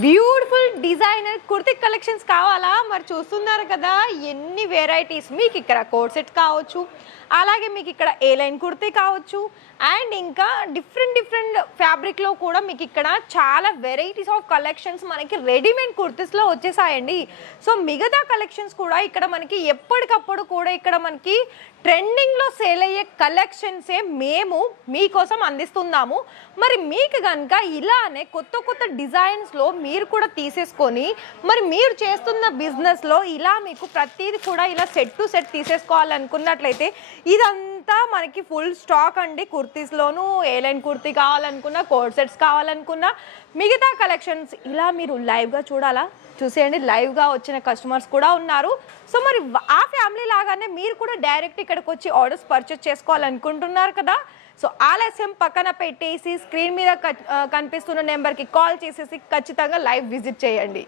Beautiful designer kurti collections కావాలా? మరి చూస్తున్నారు కదా ఎన్ని వెరైటీస్. మీకు ఇక్కడ కోట్ సెట్ కావచ్చు, అలాగే మీకు ఇక్కడ ఏ లైన్ కుర్తి కావచ్చు, అండ్ ఇంకా డిఫరెంట్ ఫ్యాబ్రిక్లో కూడా మీకు ఇక్కడ చాలా వెరైటీస్ ఆఫ్ కలెక్షన్స్ మనకి రెడీమేడ్ కుర్తీస్లో వచ్చేసాయండి. సో మిగతా కలెక్షన్స్ కూడా ఇక్కడ మనకి ఎప్పటికప్పుడు కూడా ఇక్కడ మనకి ట్రెండింగ్లో సేల్ అయ్యే కలెక్షన్సే మేము మీకోసం అందిస్తున్నాము. మరి మీకు కనుక ఇలానే కొత్త డిజైన్స్లో మీరు కూడా తీసేసుకొని మరి మీరు చేస్తున్న బిజినెస్లో ఇలా మీకు ప్రతిదీ కూడా ఇలా సెట్ టు సెట్ తీసేసుకోవాలనుకున్నట్లయితే ఇదంతా మనకి ఫుల్ స్టాక్ అండి. కుర్తీస్లోనూ ఏ లైన్ కుర్తీ కావాలనుకున్నా, కోట్ సెట్స్ కావాలనుకున్నా, మిగతా కలెక్షన్స్ ఇలా మీరు లైవ్గా చూడాలా? చూసేయండి, లైవ్గా వచ్చిన కస్టమర్స్ కూడా ఉన్నారు. సో మరి ఆ ఫ్యామిలీ లాగానే మీరు కూడా డైరెక్ట్ ఇక్కడికి వచ్చి ఆర్డర్స్ పర్చేస్ చేసుకోవాలనుకుంటున్నారు కదా. సో ఆలస్యం పక్కన పెట్టేసి స్క్రీన్ మీద కనిపిస్తున్న నెంబర్కి కాల్ చేసేసి ఖచ్చితంగా లైవ్ విజిట్ చేయండి.